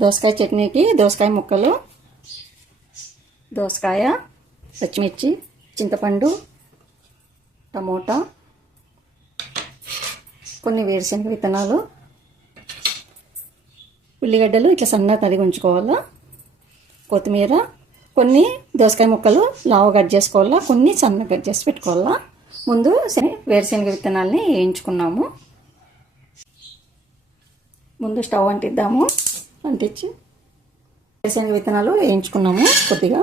దోసకాయ చట్నీకి దోసకాయ ముక్కలు, దోసకాయ, పచ్చిమిర్చి, చింతపండు, టమోటా, కొన్ని వేరుశనగ విత్తనాలు, ఉల్లిగడ్డలు ఇట్లా సన్నగా తరిగి ఉంచుకోవాలా, కొత్తిమీర, కొన్ని దోసకాయ ముక్కలు లావు కట్ చేసుకోవాలా, కొన్ని సన్నగా కట్ చేసి పెట్టుకోవాలా. ముందు వేరుశనగ విత్తనాలని వేయించుకున్నాము. ముందు స్టవ్ అంటిద్దాము. అంటించి వేరుశనగ విత్తనాలు వేయించుకున్నాము. కొద్దిగా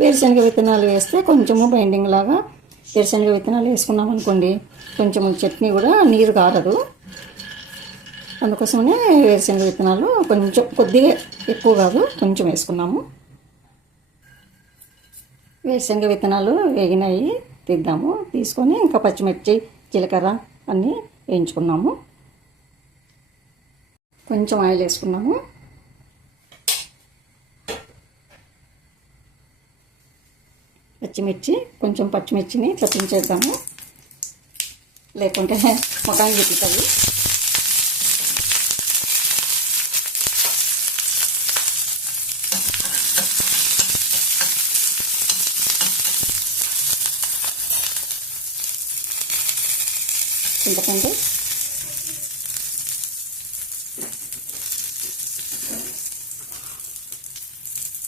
వేరుశనగ విత్తనాలు వేస్తే కొంచెము బైండింగ్ లాగా వేరుశనగ విత్తనాలు వేసుకున్నాం అనుకోండి, కొంచెం చట్నీ కూడా నీరు కారదు. అందుకోసమనే వేరుశనగ విత్తనాలు కొంచెం కొద్దిగా, ఎక్కువ కాదు, కొంచెం వేసుకున్నాము. వేరుశనగ విత్తనాలు వేగినాయి, తీద్దాము. తీసుకొని ఇంకా పచ్చిమిర్చి, జీలకర్ర అన్నీ వేయించుకున్నాము. కొంచెం ఆయిల్ వేసుకున్నాము. కొంచెం పచ్చిమిర్చిని ఇట్లా తుంచేద్దాము, లేకుంటే మొఖానికి గిట్టుతుంది. చింతపండు,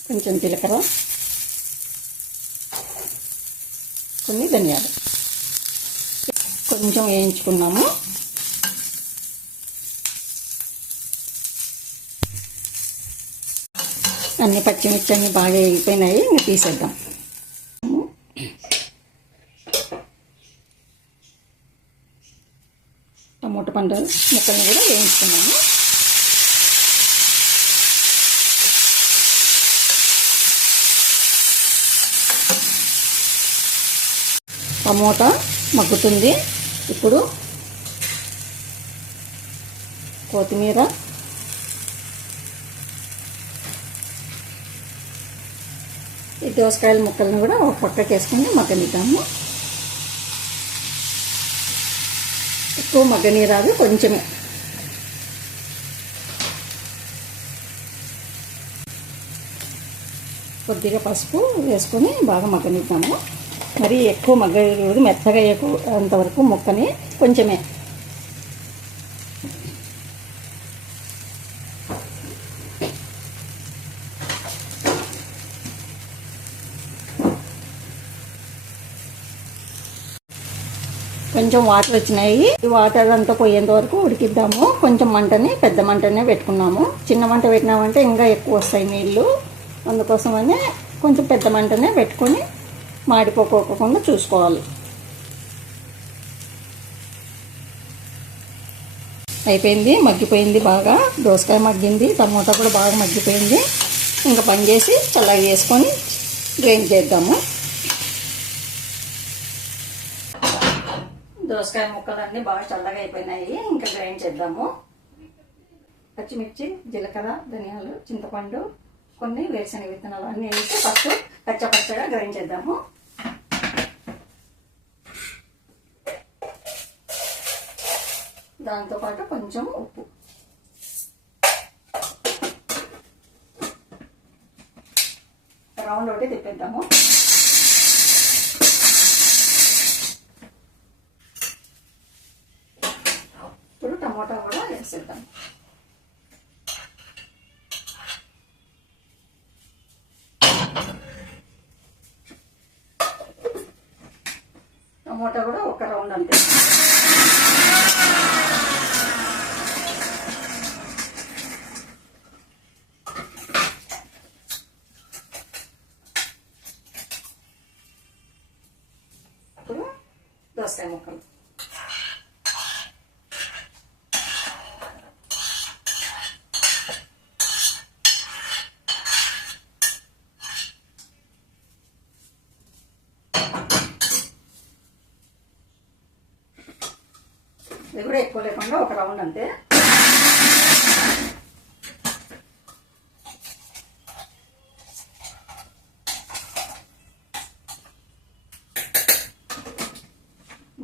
కొంచెం జీలకర్ర, కొన్ని ధనియాలు కొంచెం వేయించుకున్నాము. అన్ని పచ్చిమిర్చి అన్నీ బాగా వేగిపోయినాయి, ఇంకా తీసేద్దాం. టమోటా పండు ముక్కల్ని కూడా వేయించుకున్నాము. టమోటా మగ్గుతుంది. ఇప్పుడు కొత్తిమీర, ఈ దోసకాయల ముక్కలను కూడా ఒక పక్కకి వేసుకొని మగ్గనిద్దాము. ఎక్కువ మగ్గనీరాదు, కొంచెమే. కొద్దిగా పసుపు వేసుకొని బాగా మగ్గనిద్దాము. మరి ఎక్కువ మగ్గలేదు, మెత్తగా అంతవరకు ముక్కని కొంచెమే. కొంచెం వాటర్ వచ్చినాయి. ఈ వాటర్ అంతా పోయేంత వరకు ఉడికిద్దాము. కొంచెం మంటని పెద్ద మంటనే పెట్టుకున్నాము. చిన్న మంట పెట్టినామంటే ఇంకా ఎక్కువ వస్తాయి నీళ్ళు. అందుకోసమనే కొంచెం పెద్ద మంటనే పెట్టుకొని మాడిపోకోకుండా చూసుకోవాలి. అయిపోయింది, మగ్గిపోయింది బాగా. దోసకాయ మగ్గింది, టమోటా కూడా బాగా మగ్గిపోయింది. ఇంకా బంద్ చేసి చల్లగా వేసుకొని గ్రైండ్ చేద్దాము. దోసకాయ ముక్కలన్నీ బాగా చల్లగా అయిపోయినాయి, ఇంకా గ్రైండ్ చేద్దాము. పచ్చిమిర్చి, జీలకర్ర, ధనియాలు, చింతపండు, కొన్ని వేరుశనగ విత్తనాలు అన్నీ వేసి ఫస్ట్ పచ్చగా గ్రైండ్ చేద్దాము. దాంతోపాటు కొంచెం ఉప్పు, రౌండ్ ఒకటి తిప్పేద్దాము. ఇప్పుడు టమోటా కూడా వేసేద్దాం. టమోటా కూడా ఒక రౌండ్ అంతే. ఇప్పుడు దోసకాయ ముక్కలు ఇది కూడా ఎక్కువ లేకుండా ఒక రౌండ్ అంతే.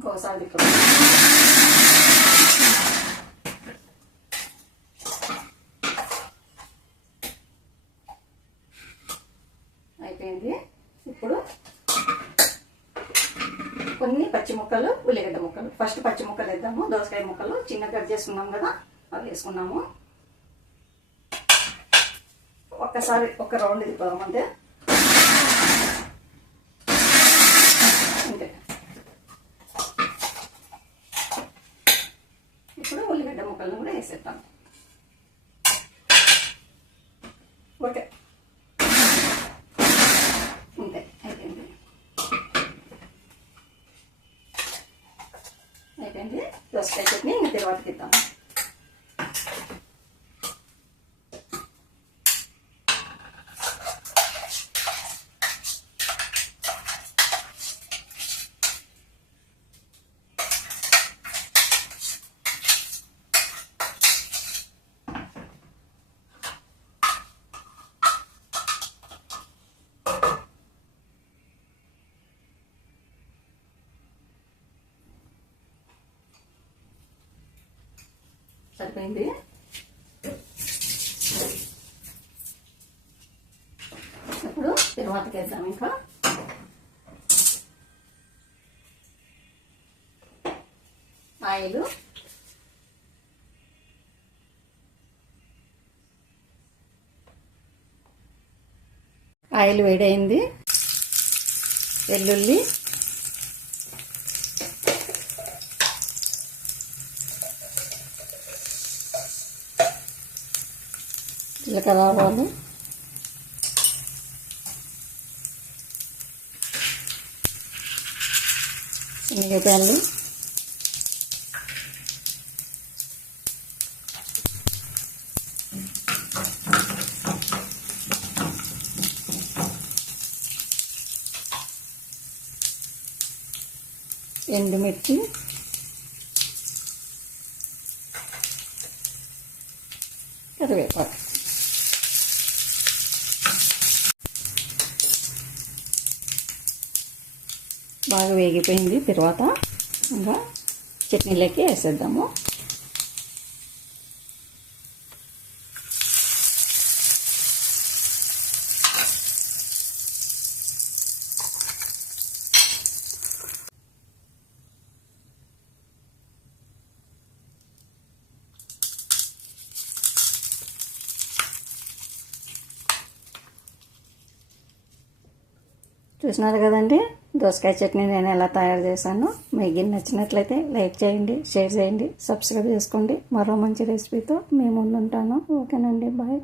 ఇంకోసారి తిప్పుదాం. అయిపోయింది. ఇప్పుడు కొన్ని పచ్చి ముక్కలు, ఉల్లిగడ్డ ముక్కలు. ఫస్ట్ పచ్చి ముక్కలు వేద్దాము. దోసకాయ ముక్కలు చిన్న కట్ చేసుకున్నాం కదా, అవి వేసుకున్నాము. ఒక్కసారి ఒక రౌండ్ తిప్పుదాం అంతే. అంతే. ఇప్పుడు ఉల్లిగడ్డ ముక్కలను కూడా వేసేద్దాం. ఓకే, అంతే అయిపోయింది. అయిపోయింది. దోసకాయ చట్నీ ఇంకా తర్వాతకి ఇద్దాం. సరిపోయింది. ఇప్పుడు తర్వాతకి వేద్దాం. ఇంకా ఆయిల్, ఆయిల్ వేడైంది. వెల్లుల్లి, జీలకర్ర, ఆవాలు, శనగపాయలు, ఎండుమిర్చి, కరివేపాకు. బాగా వేగిపోయింది. తర్వాత ఇంకా చట్నీలోకి వేసేద్దాము. చూసినారు కదండి దోసకాయ చట్నీ నేను ఎలా తయారు చేశాను. మీకు నచ్చినట్లయితే లైక్ చేయండి, షేర్ చేయండి, సబ్స్క్రైబ్ చేసుకోండి. మరో మంచి రెసిపీతో మీ ముందుంటాను. ఓకేనండి, బాయ్.